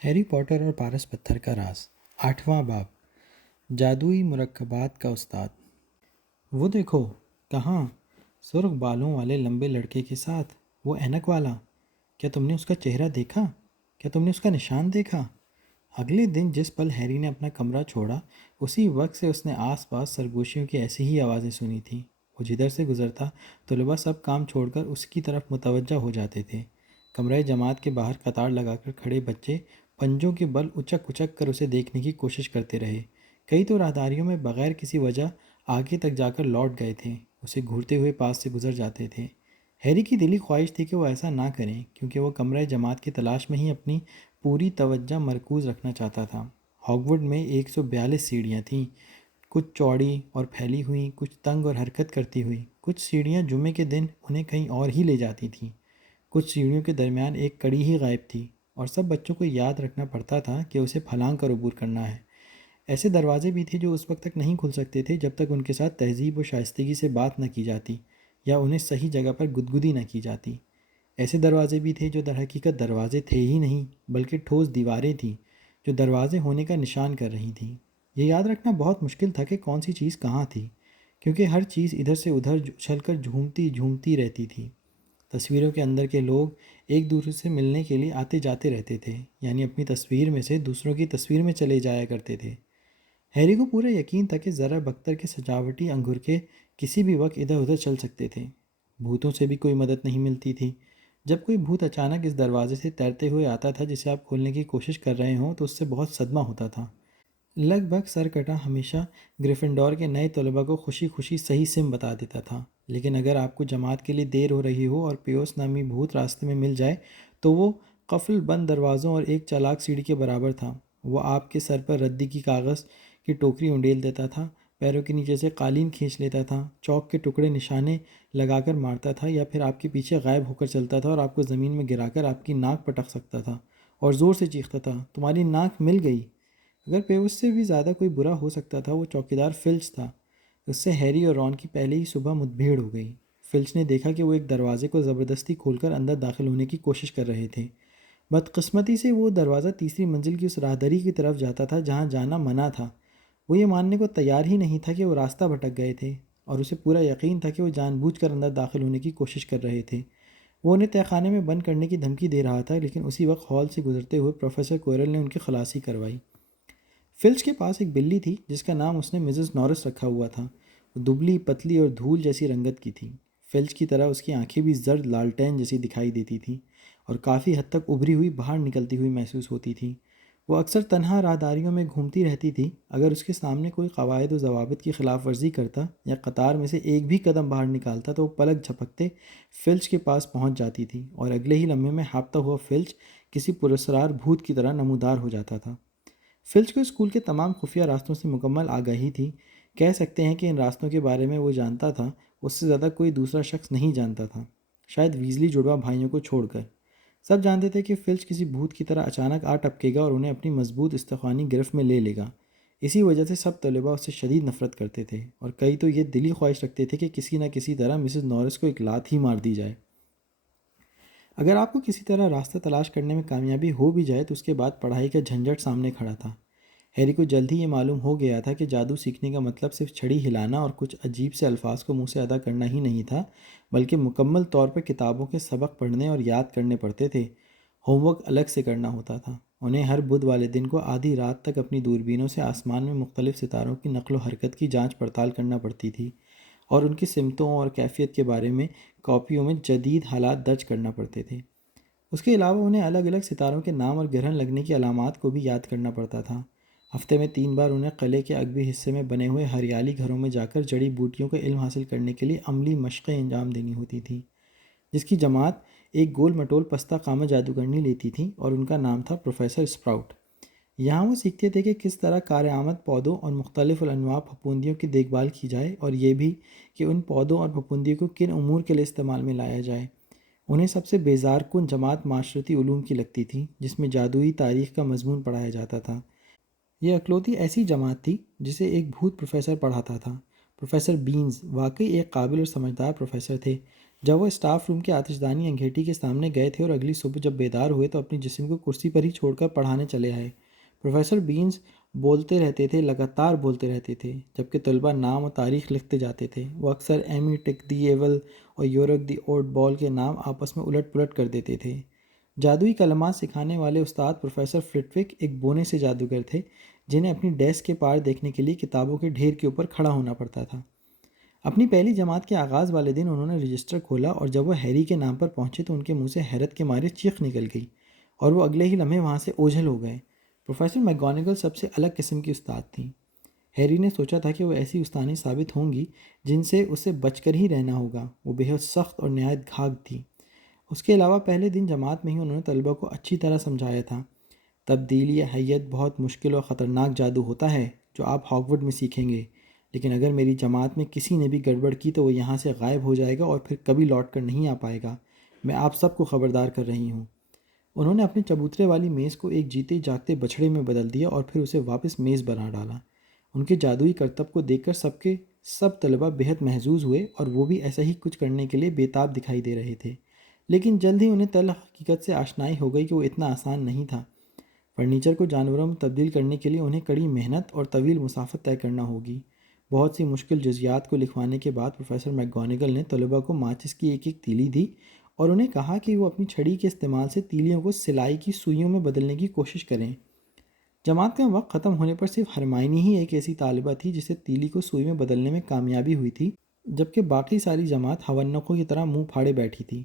Harry Potter اور پارس پتھر کا راز، 8واں باب، جادوئی مرکبات کا استاد۔ وہ دیکھو، کہاں؟ سرخ بالوں والے لمبے لڑکے کے ساتھ، وہ اینک والا۔ کیا تم نے اس کا چہرہ دیکھا؟ کیا تم نے اس کا نشان دیکھا؟ اگلے دن جس پل ہیری نے اپنا کمرہ چھوڑا، اسی وقت سے اس نے آس پاس سرگوشیوں کی ایسی ہی آوازیں سنی تھیں۔ وہ جدھر سے گزرتا، طلباء سب کام چھوڑ کر اس کی طرف متوجہ ہو جاتے تھے۔ کمرہ جماعت کے باہر قطار لگا کر کھڑے بچے پنجوں کے بل اچک اچک کر اسے دیکھنے کی کوشش کرتے رہے۔ کئی تو راہداریوں میں بغیر کسی وجہ آگے تک جا کر لوٹ گئے تھے، اسے گھورتے ہوئے پاس سے گزر جاتے تھے۔ ہیری کی دلی خواہش تھی کہ وہ ایسا نہ کریں، کیونکہ وہ کمرہ جماعت کی تلاش میں ہی اپنی پوری توجہ مرکوز رکھنا چاہتا تھا۔ ہاگورڈ میں 142 سیڑھیاں تھیں، کچھ چوڑی اور پھیلی ہوئیں، کچھ تنگ اور حرکت کرتی ہوئی۔ کچھ سیڑھیاں جمعے کے دن انہیں کہیں اور ہی لے جاتی تھیں، کچھ سیڑھیوں کے درمیان ایک کڑی ہی غائب تھی، اور سب بچوں کو یاد رکھنا پڑتا تھا کہ اسے پھلانگ کر عبور کرنا ہے۔ ایسے دروازے بھی تھے جو اس وقت تک نہیں کھل سکتے تھے جب تک ان کے ساتھ تہذیب و شائستگی سے بات نہ کی جاتی یا انہیں صحیح جگہ پر گدگدی نہ کی جاتی۔ ایسے دروازے بھی تھے جو در حقیقت دروازے تھے ہی نہیں، بلکہ ٹھوس دیواریں تھیں جو دروازے ہونے کا نشان کر رہی تھیں۔ یہ یاد رکھنا بہت مشکل تھا کہ کون سی چیز کہاں تھی، کیونکہ ہر چیز ادھر سے ادھر اچھل کر جھومتی رہتی تھی۔ تصویروں کے اندر کے لوگ ایک دوسرے سے ملنے کے لیے آتے جاتے رہتے تھے، یعنی اپنی تصویر میں سے دوسروں کی تصویر میں چلے جایا کرتے تھے۔ ہیری کو پورا یقین تھا کہ ذرا بختر کے سجاوٹی انگور کے کسی بھی وقت ادھر ادھر چل سکتے تھے۔ بھوتوں سے بھی کوئی مدد نہیں ملتی تھی۔ جب کوئی بھوت اچانک اس دروازے سے تیرتے ہوئے آتا تھا جسے آپ کھولنے کی کوشش کر رہے ہوں، تو اس سے بہت صدمہ ہوتا تھا۔ لگ بھگ سرکٹا ہمیشہ گریفنڈور کے نئے طلباء کو خوشی خوشی صحیح سم بتا دیتا تھا، لیکن اگر آپ کو جماعت کے لیے دیر ہو رہی ہو اور پیوس نامی بھوت راستے میں مل جائے تو وہ قفل بند دروازوں اور ایک چالاک سیڑھی کے برابر تھا۔ وہ آپ کے سر پر ردی کی کاغذ کی ٹوکری انڈیل دیتا تھا، پیروں کے نیچے سے قالین کھینچ لیتا تھا، چوک کے ٹکڑے نشانے لگا کر مارتا تھا، یا پھر آپ کے پیچھے غائب ہو کر چلتا تھا اور آپ کو زمین میں گرا کر آپ کی ناک پٹک سکتا تھا اور زور سے چیختا تھا، تمہاری ناک مل گئی۔ اگر پیوس سے بھی زیادہ کوئی برا ہو سکتا تھا، وہ چوکیدار فلچ تھا۔ اس سے ہیری اور رون کی پہلے ہی صبح مدبھیڑ ہو گئی۔ فلچ نے دیکھا کہ وہ ایک دروازے کو زبردستی کھول کر اندر داخل ہونے کی کوشش کر رہے تھے۔ بدقسمتی سے وہ دروازہ تیسری منزل کی اس راہداری کی طرف جاتا تھا جہاں جانا منع تھا۔ وہ یہ ماننے کو تیار ہی نہیں تھا کہ وہ راستہ بھٹک گئے تھے، اور اسے پورا یقین تھا کہ وہ جان بوجھ کر اندر داخل ہونے کی کوشش کر رہے تھے۔ وہ انہیں تہہ خانے میں بند کرنے کی دھمکی دے رہا تھا، لیکن اسی وقت ہال سے گزرتے ہوئے پروفیسر کوئرل نے ان کی خلاصی کروائی۔ فلچ کے پاس ایک بلی تھی جس کا نام اس نے مسز نورس رکھا ہوا تھا۔ وہ دبلی پتلی اور دھول جیسی رنگت کی تھی۔ فلچ کی طرح اس کی آنکھیں بھی زرد لالٹین جیسی دکھائی دیتی تھیں اور کافی حد تک ابھری ہوئی باہر نکلتی ہوئی محسوس ہوتی تھیں۔ وہ اکثر تنہا راہداریوں میں گھومتی رہتی تھی۔ اگر اس کے سامنے کوئی قواعد و ضوابط کی خلاف ورزی کرتا یا قطار میں سے ایک بھی قدم باہر نکالتا تو وہ پلک جھپکتے فلچ کے پاس پہنچ جاتی تھی، اور اگلے ہی لمحے میں ہاپتا ہوا فلچ کسی پراسرار بھوت کی طرح نمودار ہو جاتا تھا۔ فلچ کو اسکول کے تمام خفیہ راستوں سے مکمل آگاہی تھی۔ کہہ سکتے ہیں کہ ان راستوں کے بارے میں وہ جانتا تھا اس سے زیادہ کوئی دوسرا شخص نہیں جانتا تھا، شاید ویزلی جڑواں بھائیوں کو چھوڑ کر۔ سب جانتے تھے کہ فلچ کسی بھوت کی طرح اچانک آ ٹپکے گا اور انہیں اپنی مضبوط استخوانی گرفت میں لے لے گا۔ اسی وجہ سے سب طلباء اس سے شدید نفرت کرتے تھے، اور کئی تو یہ دلی خواہش رکھتے تھے کہ کسی نہ کسی طرح مسز نورس کو ایک لات ہی مار دی جائے۔ اگر آپ کو کسی طرح راستہ تلاش کرنے میں کامیابی ہو بھی جائے تو اس کے بعد پڑھائی کا جھنجھٹ سامنے کھڑا تھا۔ ہیری کو جلد ہی یہ معلوم ہو گیا تھا کہ جادو سیکھنے کا مطلب صرف چھڑی ہلانا اور کچھ عجیب سے الفاظ کو منہ سے ادا کرنا ہی نہیں تھا، بلکہ مکمل طور پر کتابوں کے سبق پڑھنے اور یاد کرنے پڑتے تھے۔ ہوم ورک الگ سے کرنا ہوتا تھا۔ انہیں ہر بدھ والے دن کو آدھی رات تک اپنی دوربینوں سے آسمان میں مختلف ستاروں کی نقل و حرکت کی جانچ پڑتال کرنا پڑتی تھی، اور ان کی سمتوں اور کیفیت کے بارے میں کاپیوں میں جدید حالات درج کرنا پڑتے تھے۔ اس کے علاوہ انہیں الگ الگ ستاروں کے نام اور گرہن لگنے کی علامات کو بھی یاد کرنا پڑتا تھا۔ ہفتے میں 3 بار انہیں قلعے کے عقبی حصے میں بنے ہوئے ہریالی گھروں میں جا کر جڑی بوٹیوں کا علم حاصل کرنے کے لیے عملی مشقیں انجام دینی ہوتی تھیں، جس کی جماعت ایک گول مٹول پستہ قامہ جادوگرنی لیتی تھی، اور ان کا نام تھا پروفیسر اسپراؤٹ۔ یہاں وہ سیکھتے تھے کہ کس طرح کار آمد پودوں اور مختلف الانواع پھپھوندیوں کی دیکھ بھال کی جائے، اور یہ بھی کہ ان پودوں اور پھپھوندیوں کو کن امور کے لیے استعمال میں لایا جائے۔ انہیں سب سے بیزار کن جماعت معاشرتی علوم کی لگتی تھی، جس میں جادوئی تاریخ کا مضمون پڑھایا جاتا تھا۔ یہ اکلوتی ایسی جماعت تھی جسے ایک بھوت پروفیسر پڑھاتا تھا۔ پروفیسر بینز واقعی ایک قابل اور سمجھدار پروفیسر تھے، جب وہ اسٹاف روم کے آتش دانی انگیٹھی کے سامنے گئے تھے اور اگلی صبح جب بیدار ہوئے تو اپنی جسم کو کرسی پر ہی چھوڑ کر پڑھانے چلے آئے۔ پروفیسر بینز بولتے رہتے تھے، لگاتار بولتے رہتے تھے، جبکہ طلباء نام اور تاریخ لکھتے جاتے تھے۔ وہ اکثر ایمی ٹک دی ایول اور یورک دی اوٹ بال کے نام آپس میں الٹ پلٹ کر دیتے تھے۔ جادوئی کلمات سکھانے والے استاد پروفیسر فلٹوک ایک بونے سے جادوگر تھے جنہیں اپنی ڈیسک کے پار دیکھنے کے لیے کتابوں کے ڈھیر کے اوپر کھڑا ہونا پڑتا تھا۔ اپنی پہلی جماعت کے آغاز والے دن انہوں نے رجسٹر کھولا اور جب وہ ہیری کے نام پر پہنچے تو ان کے منہ سے حیرت کے مارے چیخ نکل گئی اور وہ اگلے ہی لمحے وہاں سے اوجھل ہو گئے۔ پروفیسر میکگونگل سب سے الگ قسم کی استاد تھیں۔ ہیری نے سوچا تھا کہ وہ ایسی استانی ثابت ہوں گی جن سے اسے بچ کر ہی رہنا ہوگا۔ وہ بہت سخت اور نہایت گھاگ تھی۔ اس کے علاوہ پہلے دن جماعت میں ہی انہوں نے طلبہ کو اچھی طرح سمجھایا تھا، تبدیلی حیت بہت مشکل اور خطرناک جادو ہوتا ہے جو آپ ہاگورڈ میں سیکھیں گے، لیکن اگر میری جماعت میں کسی نے بھی گڑبڑ کی تو وہ یہاں سے غائب ہو جائے گا اور پھر کبھی لوٹ کر نہیں آ پائے گا۔ میں آپ سب کو خبردار کر رہی ہوں۔ انہوں نے اپنے چبوترے والی میز کو ایک جیتے جاگتے بچھڑے میں بدل دیا اور پھر اسے واپس میز بنا ڈالا۔ ان کے جادوئی کرتب کو دیکھ کر سب طلبہ بہت محظوظ ہوئے اور وہ بھی ایسا ہی کچھ کرنے کے لیے بےتاب دکھائی دے رہے تھے، لیکن جلد ہی انہیں تلخ حقیقت سے آشنائی ہو گئی کہ وہ اتنا آسان نہیں تھا۔ فرنیچر کو جانوروں میں تبدیل کرنے کے لیے انہیں کڑی محنت اور طویل مسافت طے کرنا ہوگی۔ بہت سی مشکل جزیات کو لکھوانے کے بعد پروفیسر میکگونگل نے طلباء کو ماچس کی ایک ایک تیلی دی اور انہیں کہا کہ وہ اپنی چھڑی کے استعمال سے تیلیوں کو سلائی کی سوئیوں میں بدلنے کی کوشش کریں۔ جماعت کا وقت ختم ہونے پر صرف ہرمائنی ہی ایک ایسی طالبہ تھی جسے تیلی کو سوئی میں بدلنے میں کامیابی ہوئی تھی، جبکہ باقی ساری جماعت ہونقوں کی طرح منہ پھاڑے بیٹھی تھی۔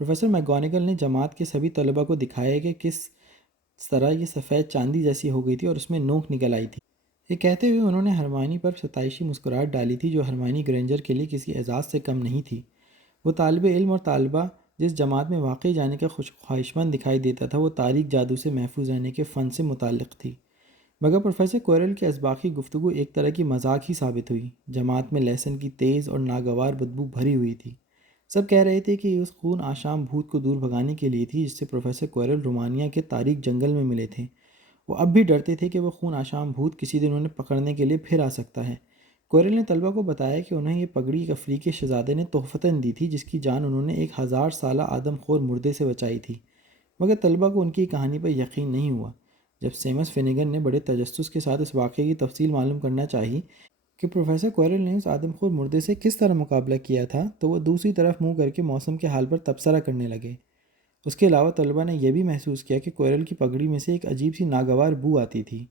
پروفیسر میکگونگل نے جماعت کے سبھی طلباء کو دکھایا کہ کس طرح یہ سفید چاندی جیسی ہو گئی تھی اور اس میں نوک نکل آئی تھی۔ یہ کہتے ہوئے انہوں نے ہرمائنی پر ستائشی مسکراہٹ ڈالی تھی جو ہرمائنی گرینجر کے لیے کسی اعزاز سے کم نہیں تھی۔ وہ طالب علم اور طالبہ جس جماعت میں واقعی جانے کا خواہشمند دکھائی دیتا تھا وہ تاریک جادو سے محفوظ رہنے کے فن سے متعلق تھی۔ مگر پروفیسر کوئرل کی اسباقی گفتگو ایک طرح کی مذاق ہی ثابت ہوئی۔ جماعت میں لہسن کی تیز اور ناگوار بدبو بھری ہوئی تھی۔ سب کہہ رہے تھے کہ یہ اس خون آشام بھوت کو دور بھگانے کے لیے تھی جس سے پروفیسر کوئرل رومانیہ کے تاریک جنگل میں ملے تھے۔ وہ اب بھی ڈرتے تھے کہ وہ خون آشام بھوت کسی دن انہیں پکڑنے کے لیے پھر آ سکتا ہے۔ کوئرل نے طلبہ کو بتایا کہ انہیں یہ پگڑی ایک افریقی شہزادے نے تحفتاً دی تھی جس کی جان انہوں نے ایک 1000 سالہ آدم خور مردے سے بچائی تھی، مگر طلبہ کو ان کی کہانی پر یقین نہیں ہوا۔ جب سیمس فینیگن نے بڑے تجسس کے ساتھ اس واقعے کی تفصیل معلوم کرنا چاہی کہ پروفیسر کوئرل نے اس آدم خور مردے سے کس طرح مقابلہ کیا تھا تو وہ دوسری طرف منہ کر کے موسم کے حال پر تبصرہ کرنے لگے۔ اس کے علاوہ طلبہ نے یہ بھی محسوس کیا کہ کوئرل کی پگڑی میں سے ایک عجیب سی ناگوار بو آتی تھی۔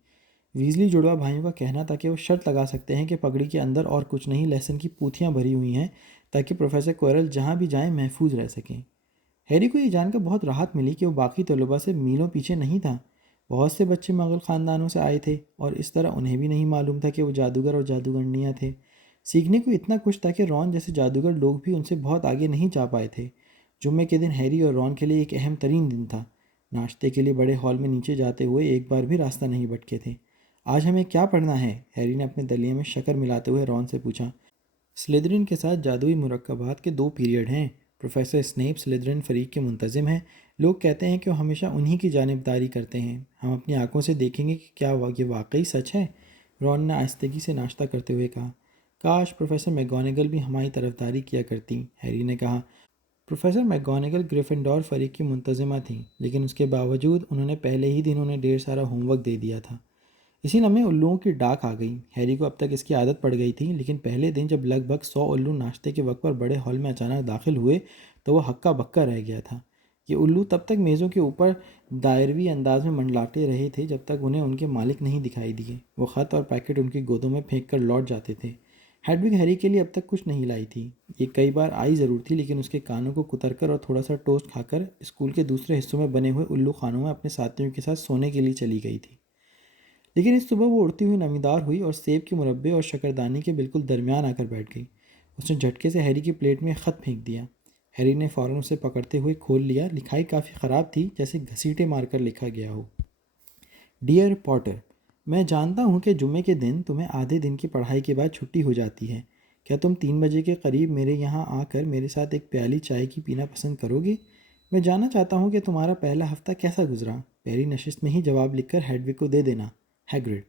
ویزلی جڑوا بھائیوں کا کہنا تھا کہ وہ شرط لگا سکتے ہیں کہ پگڑی کے اندر اور کچھ نہیں لہسن کی پوتیاں بھری ہوئی ہیں تاکہ پروفیسر کوئرل جہاں بھی جائیں محفوظ رہ سکیں۔ ہیری کو یہ جان کر بہت راحت ملی کہ وہ باقی طلباء سے میلوں پیچھے نہیں تھا۔ بہت سے بچے مغل خاندانوں سے آئے تھے اور اس طرح انہیں بھی نہیں معلوم تھا کہ وہ جادوگر اور جادوگرنیاں تھے۔ سیکھنے کو اتنا کچھ تھا کہ رون جیسے جادوگر لوگ بھی ان سے بہت آگے نہیں جا پائے تھے۔ جمعے کے دن ہیری اور رون کے لیے ایک اہم ترین دن تھا۔ ناشتے کے لیے بڑے ہال میں نیچے جاتے ہوئے ایک بار بھی راستہ نہیں بھٹکے تھے۔ آج ہمیں کیا پڑھنا ہے؟ ہیری نے اپنے دلیے میں شکر ملاتے ہوئے رون سے پوچھا۔ سلیدرن کے ساتھ جادوئی مرکبات کے 2 پیریڈ ہیں۔ پروفیسر اسنیپ سلیدرن فریق کے منتظم ہیں۔ لوگ کہتے ہیں کہ وہ ہمیشہ انہی کی جانبداری کرتے ہیں۔ ہم اپنی آنکھوں سے دیکھیں گے کہ کیا یہ واقعی سچ ہے؟ رون نے آہستگی سے ناشتہ کرتے ہوئے کہا۔ کاش پروفیسر میکگونگل بھی ہماری طرفداری کیا کرتی، ہیری نے کہا۔ پروفیسر میکگونگل گریفنڈور فریق کی منتظمہ تھیں، لیکن اس کے باوجود انہوں نے پہلے ہی دن انہیں ڈھیر سارا ہوم ورک دے دیا تھا۔ اسی لمحے الوؤں کی ڈاک آ گئی۔ ہیری کو اب تک اس کی عادت پڑ گئی تھی، لیکن پہلے دن جب لگ بھگ 100 الو ناشتے کے وقت پر بڑے ہال میں اچانک داخل ہوئے تو وہ ہکا بکا رہ گیا تھا۔ یہ الو تب تک میزوں کے اوپر دائروی انداز میں منڈلاتے رہے تھے جب تک انہیں ان کے مالک نہیں دکھائی دیے۔ وہ خط اور پیکٹ ان کی گودوں میں پھینک کر لوٹ جاتے تھے۔ ہیڈوگ ہیری کے لیے اب تک کچھ نہیں لائی تھی۔ یہ کئی بار آئی ضرور تھی، لیکن اس کے کانوں کو کتر کر اور تھوڑا سا ٹوسٹ کھا کر اسکول کے دوسرے حصوں میں بنے ہوئے الو خانوں میں اپنے ساتھیوں کے ساتھ سونے کے لیے چلی گئی تھی۔ لیکن اس صبح وہ اڑتی ہوئی نمیدار ہوئی اور سیب کے مربے اور شکردانی کے بالکل درمیان آ کر بیٹھ گئی۔ اس نے جھٹکے سے ہیری کی پلیٹ میں خط پھینک دیا۔ ہیری نے فوراً اسے پکڑتے ہوئے کھول لیا۔ لکھائی کافی خراب تھی، جیسے گھسیٹے مار کر لکھا گیا ہو۔ ڈیئر پوٹر، میں جانتا ہوں کہ جمعے کے دن تمہیں آدھے دن کی پڑھائی کے بعد چھٹی ہو جاتی ہے۔ کیا تم 3 بجے کے قریب میرے یہاں آ کر میرے ساتھ ایک پیالی چائے کی پینا پسند کرو گے؟ میں جاننا چاہتا ہوں کہ تمہارا پہلا ہفتہ کیسا گزرا۔ پہلی نشست میں ہی جواب لکھ کر ہیڈوگ کو دے دینا، ہیگرڈ۔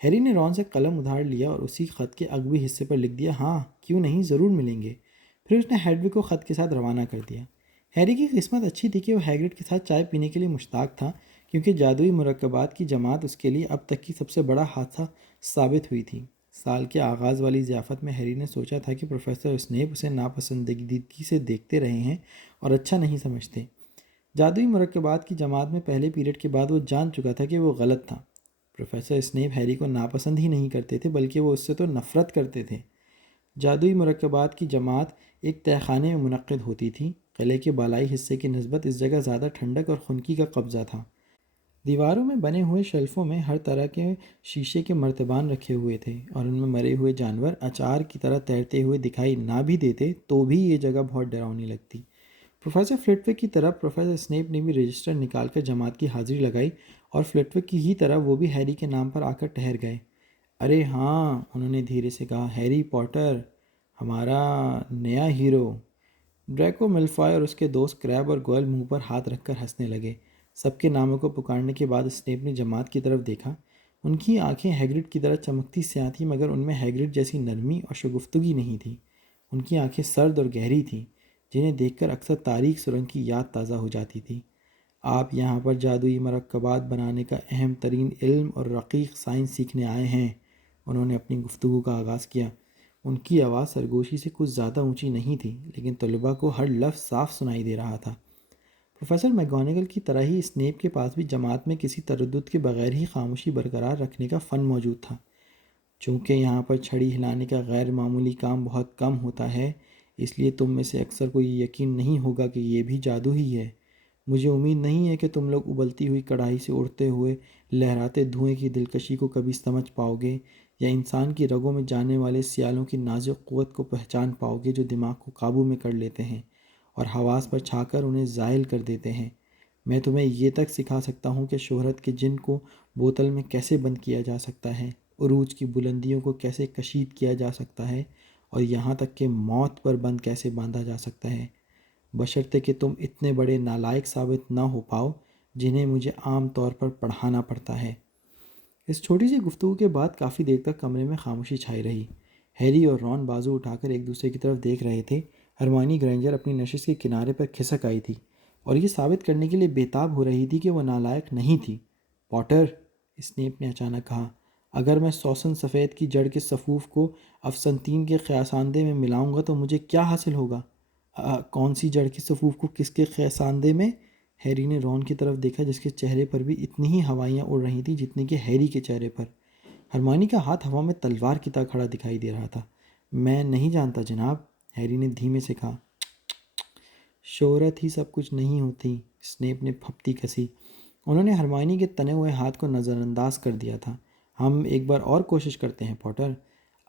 ہیری نے رون سے قلم ادھار لیا اور اسی خط کے اگوی حصے پر لکھ دیا، ہاں کیوں نہیں، ضرور ملیں گے۔ پھر اس نے ہیڈوگ کو خط کے ساتھ روانہ کر دیا۔ ہیری کی قسمت اچھی تھی کہ وہ ہیگرڈ کے ساتھ چائے پینے کے لیے مشتاق تھا، کیونکہ جادوئی مرکبات کی جماعت اس کے لیے اب تک کی سب سے بڑا حادثہ ثابت ہوئی تھی۔ سال کے آغاز والی ضیافت میں ہیری نے سوچا تھا کہ پروفیسر اسنیپ اسے ناپسندیدگی سے دیکھتے رہے ہیں اور اچھا نہیں سمجھتے۔ جادوئی مرکبات کی جماعت میں پہلے پیریڈ کے بعد وہ جان چکا تھا کہ وہ غلط تھا۔ پروفیسر اسنیپ ہیری کو ناپسند ہی نہیں کرتے تھے، بلکہ وہ اس سے تو نفرت کرتے تھے۔ جادوئی مرکبات کی جماعت ایک تہہ خانے میں منعقد ہوتی تھی۔ قلعے کے بالائی حصے کی نسبت اس جگہ زیادہ ٹھنڈک اور خنکی کا قبضہ تھا۔ دیواروں میں بنے ہوئے شیلفوں میں ہر طرح کے شیشے کے مرتبان رکھے ہوئے تھے، اور ان میں مرے ہوئے جانور اچار کی طرح تیرتے ہوئے دکھائی نہ بھی دیتے تو بھی یہ جگہ بہت ڈراؤنی لگتی۔ پروفیسر فلٹوک کی طرح پروفیسر اسنیپ نے بھی رجسٹر نکال کر جماعت کی حاضری لگائی، اور فلٹوک کی ہی طرح وہ بھی ہیری کے نام پر آ کر ٹھہر گئے۔ ارے ہاں، انہوں نے دھیرے سے کہا، ہیری پوٹر، ہمارا نیا ہیرو۔ ڈریکو میلفوائے اور اس کے دوست کریب اور گوئل منہ پر ہاتھ رکھ کر ہنسنے لگے۔ سب کے ناموں کو پکارنے کے بعد اسنیپ نے جماعت کی طرف دیکھا۔ ان کی آنکھیں ہیگرڈ کی طرح چمکتی سیاہ تھیں، مگر ان میں ہیگرڈ جیسی نرمی اور شگفتگی نہیں تھی۔ ان کی آنکھیں سرد اور گہری تھیں، جنہیں دیکھ کر اکثر تاریک سرنگ کی یاد تازہ ہو جاتی تھی۔ آپ یہاں پر جادوئی مرکبات بنانے کا اہم ترین علم اور رقیق سائنس سیکھنے آئے ہیں، انہوں نے اپنی گفتگو کا آغاز کیا۔ ان کی آواز سرگوشی سے کچھ زیادہ اونچی نہیں تھی، لیکن طلباء کو ہر لفظ صاف سنائی دے رہا تھا۔ پروفیسر میگونگل کی طرح ہی اسنیپ کے پاس بھی جماعت میں کسی تردد کے بغیر ہی خاموشی برقرار رکھنے کا فن موجود تھا۔ چونکہ یہاں پر چھڑی ہلانے کا غیر معمولی کام بہت کم ہوتا ہے، اس لیے تم میں سے اکثر کو یہ یقین نہیں ہوگا کہ یہ بھی جادو ہی ہے۔ مجھے امید نہیں ہے کہ تم لوگ ابلتی ہوئی کڑھائی سے اڑتے ہوئے لہراتے دھوئیں کی دلکشی کو کبھی سمجھ پاؤ گے، یا انسان کی رگوں میں جانے والے سیالوں کی نازک قوت کو پہچان پاؤ گے جو دماغ کو قابو میں کر لیتے ہیں اور حواس پر چھا کر انہیں زائل کر دیتے ہیں۔ میں تمہیں یہ تک سکھا سکتا ہوں کہ شہرت کے جن کو بوتل میں کیسے بند کیا جا سکتا ہے، عروج کی بلندیوں کو کیسے کشید کیا جا سکتا ہے، اور یہاں تک کہ موت پر بند کیسے باندھا جا سکتا ہے، بشرطے کہ تم اتنے بڑے نالائق ثابت نہ ہو پاؤ جنہیں مجھے عام طور پر پڑھانا پڑتا ہے۔ اس چھوٹی سی گفتگو کے بعد کافی دیر تک کمرے میں خاموشی چھائی رہی۔ ہیری اور رون بازو اٹھا کر ایک دوسرے کی طرف دیکھ رہے تھے۔ ہرمائنی گرینجر اپنی نشست کے کنارے پر کھسک آئی تھی اور یہ ثابت کرنے کے لیے بےتاب ہو رہی تھی کہ وہ نالائق نہیں تھی۔ پوٹر، اسنیپ نے اچانک کہا، اگر میں سوسن سفید کی جڑ کے صفوف کو افسنتین کے خیاساندے میں ملاؤں گا تو مجھے کیا حاصل ہوگا؟ کون سی جڑ کے صفوف کو کس کے خیاساندے میں؟ ہیری نے رون کی طرف دیکھا، جس کے چہرے پر بھی اتنی ہی ہوائیاں اڑ رہی تھیں جتنی کہ ہیری کے چہرے پر۔ ہرمائنی کا ہاتھ ہوا میں تلوار کی طرح کھڑا دکھائی دے رہا تھا۔ میں نہیں جانتا جناب، ہیری نے دھیمے سے کہا۔ شہرت ہی سب کچھ نہیں ہوتی، اسنیپ نے پھپتی کسی۔ انہوں نے ہرمائنی کے تنے ہوئے ہاتھ کو نظر انداز کر دیا تھا۔ ہم ایک بار اور کوشش کرتے ہیں پوٹر۔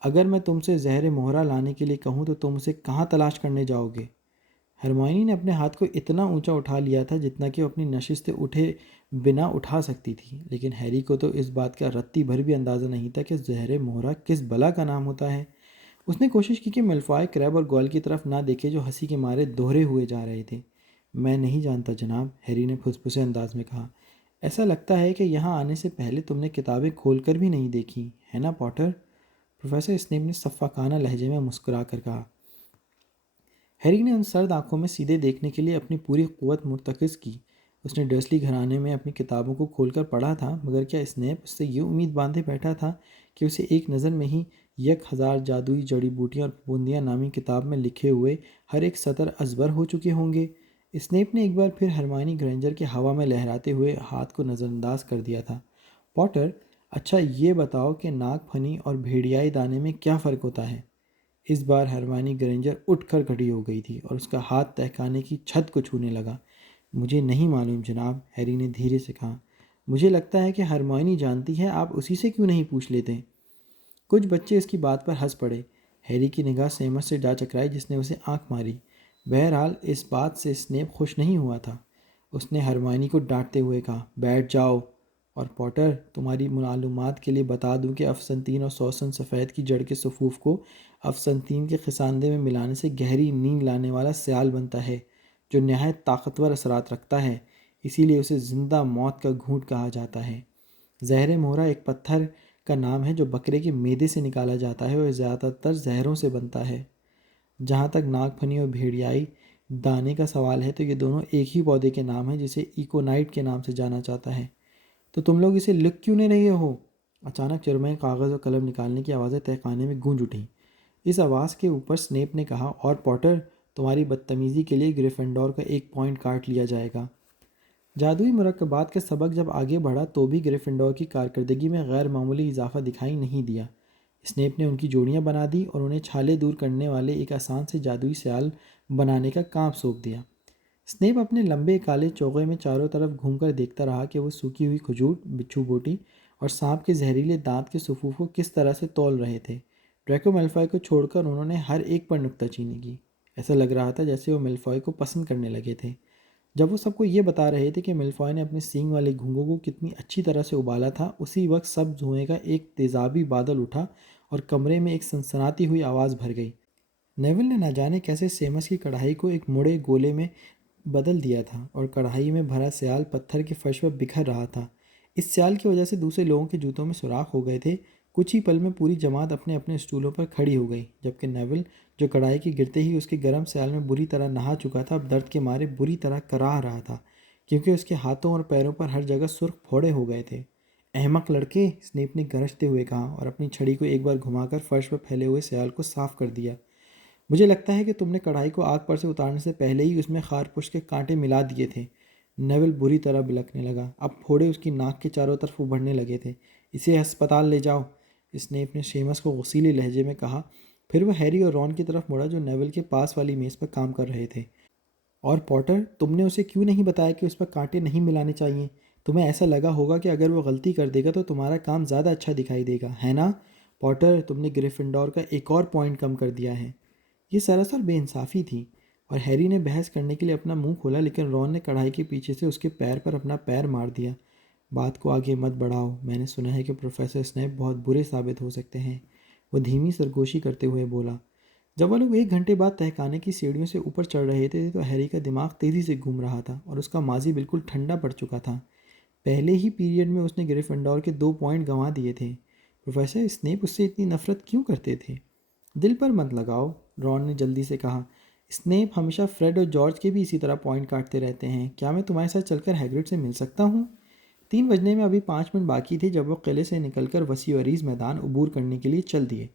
اگر میں تم سے زہر مہرہ لانے کے لیے کہوں تو تم اسے کہاں تلاش کرنے جاؤ گے؟ ہرمائنی نے اپنے ہاتھ کو اتنا اونچا اٹھا لیا تھا جتنا کہ وہ اپنی نشست سے اٹھے بنا اٹھا سکتی تھی، لیکن ہیری کو تو اس بات کا رتی بھر بھی اندازہ نہیں تھا کہ زہر مہرہ کس بلا کا نام ہوتا ہے۔ اس نے کوشش کی کہ میلفوائے، کریب اور گوئل کی طرف نہ دیکھے جو ہنسی کے مارے دوہرے ہوئے جا رہے تھے۔ میں نہیں جانتا جناب، ہیری نے پھسپھسے انداز میں کہا۔ ایسا لگتا ہے کہ یہاں آنے سے پہلے تم نے کتابیں کھول کر بھی نہیں دیکھی، ہے نا پوٹر؟ پروفیسر اسنیپ نے صفاقانہ لہجے میں مسکرا کر کہا۔ ہیری نے ان سرد آنکھوں میں سیدھے دیکھنے کے لیے اپنی پوری قوت مرتکز کی۔ اس نے ڈرسلی گھرانے میں اپنی کتابوں کو کھول کر پڑھا تھا، مگر کیا اسنیپ اس سے یہ امید باندھے بیٹھا تھا کہ اسے ایک نظر میں ہی 1000 جادوئی جڑی بوٹیاں اور پابندیاں نامی کتاب میں لکھے ہوئے ہر ایک سطر ازبر ہو چکے ہوں گے؟ اسنیپ نے ایک بار پھر ہرمائنی گرینجر کے ہوا میں لہراتے ہوئے ہاتھ کو نظر انداز کر دیا تھا۔ پوٹر، اچھا یہ بتاؤ کہ ناگ پھنی اور بھیڑیائی دانے میں کیا فرق ہوتا ہے؟ اس بار ہرمائنی گرینجر اٹھ کر کھڑی ہو گئی تھی اور اس کا ہاتھ تہخانے کی چھت کو چھونے لگا۔ مجھے نہیں معلوم جناب، ہیری نے دھیرے سے کہا۔ مجھے لگتا ہے کہ ہرمائنی جانتی ہے، آپ اسی سے کیوں نہیں پوچھ لیتے؟ کچھ بچے اس کی بات پر ہنس پڑے۔ ہیری کی نگاہ سیمس سے جا ٹکرائی، جس نے اسے آنکھ ماری۔ بہرحال اس بات سے اسنیپ خوش نہیں ہوا تھا۔ اس نے ہرمائنی کو ڈانٹتے ہوئے کہا، بیٹھ جاؤ۔ اور پوٹر، تمہاری معلومات کے لیے بتا دوں کہ افسنتین اور سوسن سفید کی جڑ کے صفوف کو افسنتین کے خساندے میں ملانے سے گہری نیند لانے والا سیال بنتا ہے، جو نہایت طاقتور اثرات رکھتا ہے، اسی لیے اسے زندہ موت کا گھونٹ کہا جاتا ہے۔ زہر مہرہ ایک پتھر کا نام ہے جو بکرے کے معدے سے نکالا جاتا ہے اور زیادہ تر زہروں سے بنتا ہے۔ جہاں تک ناگ پھنی اور بھیڑیائی دانے کا سوال ہے تو یہ دونوں ایک ہی پودے کے نام ہیں جسے ایکونائٹ کے نام سے جانا جاتا ہے۔ تو تم لوگ اسے لکھ کیوں نہیں رہے ہو؟ اچانک چرمیں کاغذ اور قلم نکالنے کی آوازیں تہہ خانے میں گونج اٹھیں۔ اس آواز کے اوپر سنیپ نے کہا، اور پوٹر، تمہاری بدتمیزی کے لیے گریفنڈور کا 1 پوائنٹ کاٹ لیا جائے گا۔ جادوئی مرکبات کا سبق جب آگے بڑھا تو بھی گریفنڈور کی کارکردگی میں غیر معمولی اضافہ دکھائی نہیں دیا۔ اسنیپ نے ان کی جوڑیاں بنا دی اور انہیں چھالے دور کرنے والے ایک آسان سے جادوئی سیال بنانے کا کام سونپ دیا۔ اسنیپ اپنے لمبے کالے چوغے میں چاروں طرف گھوم کر دیکھتا رہا کہ وہ سوکھی ہوئی کھجور، بچھو بوٹی اور سانپ کے زہریلے دانت کے صفوف کو کس طرح سے تول رہے تھے۔ ڈریکو میلفوائے کو چھوڑ کر انہوں نے ہر ایک پر نکتہ چینی کی۔ ایسا لگ رہا تھا جیسے وہ میلفوائے کو پسند کرنے لگے تھے۔ جب وہ سب کو یہ بتا رہے تھے کہ میلفوائے نے اپنے سینگ والے گھونگھوں کو کتنی اچھی طرح سے ابالا تھا، اسی وقت سب دھوئیں کا ایک تیزابی بادل اٹھا اور کمرے میں ایک سنسناتی ہوئی آواز بھر گئی۔ نیول نے نہ جانے کیسے سیمس کی کڑھائی کو ایک مڑے گولے میں بدل دیا تھا اور کڑھائی میں بھرا سیال پتھر کے فرش پر بکھر رہا تھا۔ اس سیال کی وجہ سے دوسرے لوگوں کے جوتوں میں سوراخ ہو گئے تھے۔ کچھ ہی پل میں پوری جماعت اپنے اپنے اسٹولوں پر کھڑی ہو گئی، جبکہ نیول، جو کڑھائی کے گرتے ہی اس کے گرم سیال میں بری طرح نہا چکا تھا، اب درد کے مارے بری طرح کراہ رہا تھا، کیونکہ اس کے ہاتھوں اور پیروں پر ہر جگہ سرخ پھوڑے ہو گئے تھے۔ احمق لڑکے، اسنیپ نے گرجتے ہوئے کہا اور اپنی چھڑی کو ایک بار گھما کر فرش پر پھیلے ہوئے سیال کو صاف کر دیا۔ مجھے لگتا ہے کہ تم نے کڑھائی کو آگ پر سے اتارنے سے پہلے ہی اس میں خار پشت کے کانٹے ملا دیے تھے۔ نیول بری طرح بلکنے لگا۔ اب پھوڑے اس کی ناک کے چاروں طرف ابھرنے لگے تھے۔ اسے ہسپتال لے جاؤ، اسنیپ نے شیمس کو غصیلے لہجے میں کہا۔ پھر وہ ہیری اور رون کی طرف مڑا جو نیول کے پاس والی میز پر کام کر رہے تھے۔ اور پوٹر، تم نے اسے کیوں نہیں بتایا کہ اس پر کانٹے نہیں ملانے چاہیے؟ تمہیں ایسا لگا ہوگا کہ اگر وہ غلطی کر دے گا تو تمہارا کام زیادہ اچھا دکھائی دے گا، ہے نا؟ پوٹر، تم نے گریفنڈور کا ایک اور پوائنٹ کم کر دیا ہے۔ یہ سراسر بے انصافی تھی، اور ہیری نے بحث کرنے کے لیے اپنا منہ کھولا، لیکن رون نے کڑھائی کے پیچھے سے اس کے پیر پر اپنا پیر مار دیا۔ بات کو آگے مت بڑھاؤ، میں نے سنا ہے کہ پروفیسر اسنیپ بہت برے ثابت ہو سکتے ہیں، وہ دھیمی سرگوشی کرتے ہوئے بولا۔ جب وہ لوگ 1 گھنٹے بعد تہخانے کی سیڑھیوں سے اوپر چڑھ رہے تھے تو ہیری کا دماغ تیزی سے گھوم رہا تھا اور اس کا ماضی بالکل ٹھنڈا پڑ چکا تھا۔ پہلے ہی پیریڈ میں اس نے گریفنڈور کے 2 پوائنٹ گنوا دیے تھے۔ پروفیسر اسنیپ اس سے اتنی نفرت کیوں کرتے تھے؟ دل پر مت لگاؤ، رون نے جلدی سے کہا۔ اسنیپ ہمیشہ فریڈ اور جارج کے بھی اسی طرح پوائنٹ کاٹتے رہتے ہیں۔ کیا میں تمہارے ساتھ چل کر ہیگرڈ سے مل سکتا ہوں؟ 3 بجنے میں ابھی 5 منٹ باقی تھے جب وہ قلعے سے نکل کر وسیع و عریض میدان عبور کرنے کے لیے چل دیے۔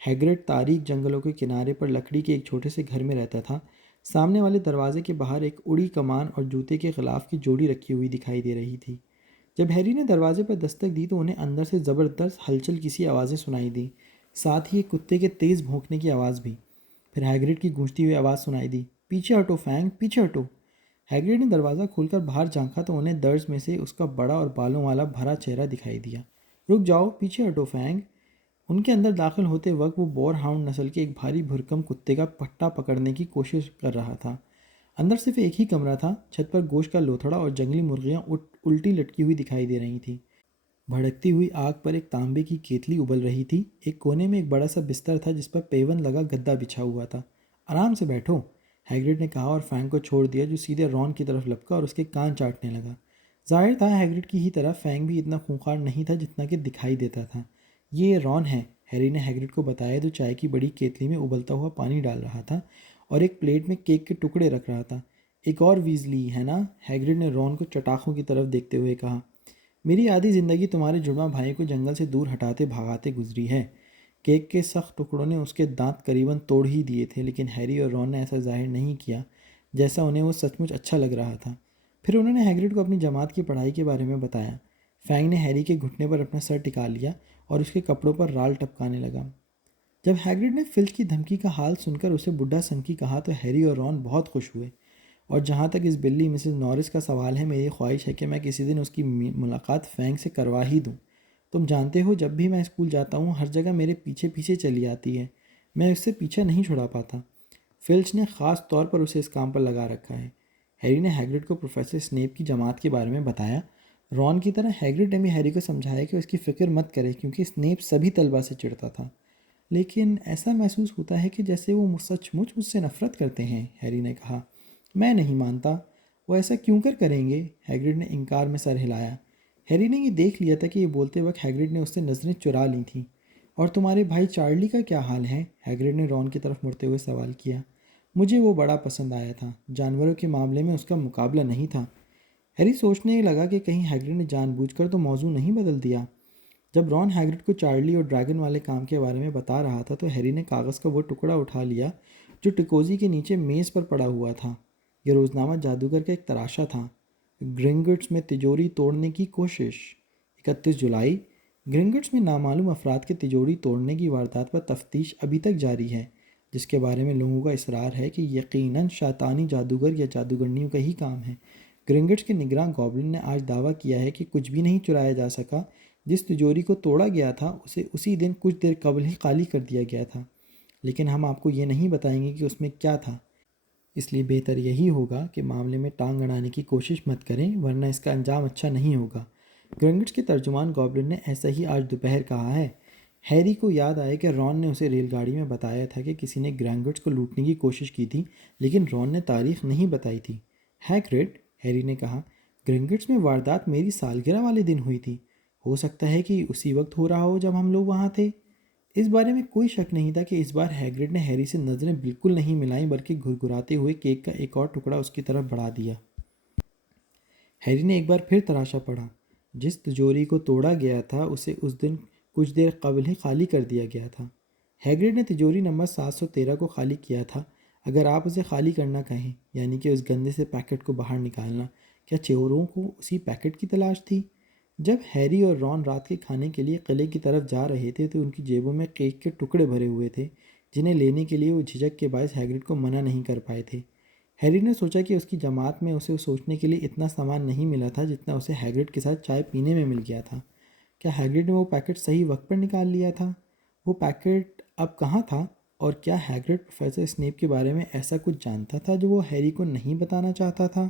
ہیگرڈ تاریک جنگلوں کے کنارے پر لکڑی کے ایک چھوٹے سے گھر میں رہتا تھا۔ سامنے والے دروازے کے باہر ایک اڑی کمان اور جوتے کے غلاف کی جوڑی رکھی ہوئی دکھائی دے رہی تھی۔ جب ہیری نے دروازے پر دستک دی تو انہیں اندر سے زبردست ہلچل کی سی آوازیں سنائی دیں، ساتھ ہی ایک کتے کے تیز بھونکنے کی آواز بھی۔ پھر ہیگرڈ کی گونجتی ہوئی آواز سنائی دی، پیچھے ہٹو فینگ، پیچھے ہٹو۔ ہیگرڈ نے دروازہ کھول کر باہر جھانکا تو انہیں درز میں سے اس کا بڑا اور بالوں والا بھرا چہرہ دکھائی دیا۔ رک جاؤ، پیچھے ہٹو فینگ۔ ان کے اندر داخل ہوتے وقت وہ بور ہاؤنڈ نسل کے ایک بھاری بھرکم کتے کا پٹا پکڑنے کی کوشش کر رہا تھا۔ اندر صرف ایک ہی کمرہ تھا۔ چھت پر گوشت کا لوتھڑا اور جنگلی مرغیاں الٹی لٹکی ہوئی دکھائی دے رہی تھیں۔ بھڑکتی ہوئی آگ پر ایک تانبے کی کیتلی ابل رہی تھی۔ ایک کونے میں ایک بڑا سا بستر تھا جس پر پیون لگا گدا بچھا ہوا تھا۔ آرام سے بیٹھو، ہیگرڈ نے کہا اور فینگ کو چھوڑ دیا جو سیدھے رون کی طرف لپکا اور اس کے کان چاٹنے لگا۔ ظاہر تھا ہیگرڈ کی ہی طرح فینگ بھی اتنا خونخوار نہیں تھا جتنا کہ دکھائی دیتا تھا۔ یہ رون ہے، ہیری نے ہیگرڈ کو بتایا جو چائے کی بڑی کیتلی میں ابلتا ہوا پانی ڈال رہا تھا اور ایک پلیٹ میں کیک کے ٹکڑے رکھ رہا تھا۔ ایک اور ویزلی ہے نا؟ ہیگرڈ نے رون کو چٹاخوں کی طرف دیکھتے ہوئے کہا۔ میری آدھی زندگی تمہارے جڑواں بھائی کو جنگل سے دور ہٹاتے بھگاتے گزری ہے۔ کیک کے سخت ٹکڑوں نے اس کے دانت قریباً توڑ ہی دیے تھے، لیکن ہیری اور رون نے ایسا ظاہر نہیں کیا جیسا انہیں وہ سچ مچ اچھا لگ رہا تھا۔ پھر انہوں نے ہیگرڈ کو اپنی جماعت کی پڑھائی کے بارے میں بتایا۔ فینگ نے ہیری کے گھٹنے پر اپنا سر ٹکا لیا اور اس کے کپڑوں پر رال ٹپکانے لگا۔ جب ہیگرڈ نے فلچ کی دھمکی کا حال سن کر اسے بڈھا سنکی کہا تو ہیری اور رون بہت خوش ہوئے۔ اور جہاں تک اس بلی مسز نورس کا سوال ہے، میری خواہش ہے کہ میں کسی دن اس کی ملاقات فینگ سے کروا ہی دوں۔ تم جانتے ہو جب بھی میں اسکول جاتا ہوں ہر جگہ میرے پیچھے پیچھے چلی آتی ہے، میں اس سے پیچھا نہیں چھڑا پاتا۔ فلچ نے خاص طور پر اسے اس کام پر لگا رکھا ہے۔ ہیری نے ہیگرڈ کو پروفیسر اسنیپ کی جماعت کے بارے میں بتایا۔ رون کی طرح ہیگرڈ نے بھی ہیری کو سمجھایا کہ اس کی فکر مت کرے کیونکہ اسنیپ سبھی طلباء سے چڑھتا تھا۔ لیکن ایسا محسوس ہوتا ہے کہ جیسے وہ سچ مچ مجھ سے نفرت کرتے ہیں، ہیری نے کہا۔ میں نہیں مانتا، وہ ایسا کیوں کریں گے؟ ہیگرڈ نے انکار میں سر ہلایا۔ ہیری نے یہ دیکھ لیا تھا کہ یہ بولتے وقت ہیگرڈ نے اس سے نظریں چرا لی تھیں اور تمہارے بھائی چارلی کا کیا حال ہے؟ ہیگرڈ نے رون کی طرف مڑتے ہوئے سوال کیا۔ مجھے وہ بڑا پسند آیا تھا، جانوروں کے معاملے میں اس کا مقابلہ نہیں تھا۔ ہیری سوچنے لگا کہ کہیں ہیگرڈ نے جان بوجھ کر تو موضوع نہیں بدل دیا۔ جب رون ہیگرڈ کو چارلی اور ڈریگن والے کام کے بارے میں بتا رہا تھا تو ہیری نے کاغذ کا وہ ٹکڑا اٹھا لیا جو ٹکوزی کے نیچے میز پر پڑا ہوا تھا۔ یہ روزنامہ جادوگر کا ایک تراشا تھا۔ گرنگٹس میں تجوری توڑنے کی کوشش۔ 31 جولائی۔ گرنگٹس میں نامعلوم افراد کے تجوری توڑنے کی واردات پر تفتیش ابھی تک جاری ہے، جس کے بارے میں لوگوں کا اصرار ہے کہ یقیناً شیطانی جادوگر یا جادوگرنیوں کا ہی کام ہے۔ گرنگٹس کے نگراں گابلن نے آج دعویٰ کیا ہے کہ کچھ بھی نہیں چرایا جا سکا۔ جس تجوری کو توڑا گیا تھا اسے اسی دن کچھ دیر قبل ہی خالی کر دیا گیا تھا، لیکن ہم آپ کو یہ نہیں بتائیں گے کہ اس میں کیا تھا، اس لیے بہتر یہی ہوگا کہ معاملے میں ٹانگ اڑانے کی کوشش مت کریں ورنہ اس کا انجام اچھا نہیں ہوگا۔ گرنگٹس کے ترجمان گابلن نے ایسا ہی آج دوپہر کہا ہے۔ ہیری کو یاد آیا کہ رون نے اسے ریل گاڑی میں بتایا تھا کہ کسی نے گرنگٹس کو لوٹنے کی کوشش کی تھی، لیکن رون نے تاریخ نہیں بتائی تھی۔ ہیگرڈ، ہیری نے کہا، گرنگٹس میں واردات میری سالگرہ والے دن ہوئی تھی۔ ہو سکتا ہے کہ اسی وقت ہو رہا ہو جب ہم لوگ وہاں تھے۔ اس بارے میں کوئی شک نہیں تھا کہ اس بار ہیگرڈ نے ہیری سے نظریں بالکل نہیں ملائیں بلکہ گھرگھراتے ہوئے کیک کا ایک اور ٹکڑا اس کی طرف بڑھا دیا۔ ہیری نے ایک بار پھر تراشا پڑھا۔ جس تجوری کو توڑا گیا تھا اسے اس دن کچھ دیر قبل ہی خالی کر دیا گیا تھا۔ ہیگرڈ نے تجوری نمبر 713 کو خالی کیا تھا۔ اگر آپ اسے خالی کرنا کہیں، یعنی کہ اس گندے سے پیکٹ کو باہر نکالنا، کیا چوروں کو اسی پیکٹ کی تلاش تھی؟ جب ہیری اور رون رات کے کھانے کے لیے قلعے کی طرف جا رہے تھے تو ان کی جیبوں میں کیک کے ٹکڑے بھرے ہوئے تھے جنہیں لینے کے لیے وہ جھجک کے باعث ہیگرڈ کو منع نہیں کر پائے تھے۔ ہیری نے سوچا کہ اس کی جماعت میں اسے سوچنے کے لیے اتنا سامان نہیں ملا تھا جتنا اسے ہیگرڈ کے ساتھ چائے پینے میں مل گیا تھا۔ کیا ہیگرڈ نے وہ پیکٹ صحیح وقت پر نکال لیا تھا؟ وہ پیکٹ اب کہاں تھا؟ اور کیا ہیگرڈ پروفیسر اسنیپ کے بارے میں ایسا کچھ جانتا تھا جو وہ ہیری کو نہیں بتانا چاہتا تھا؟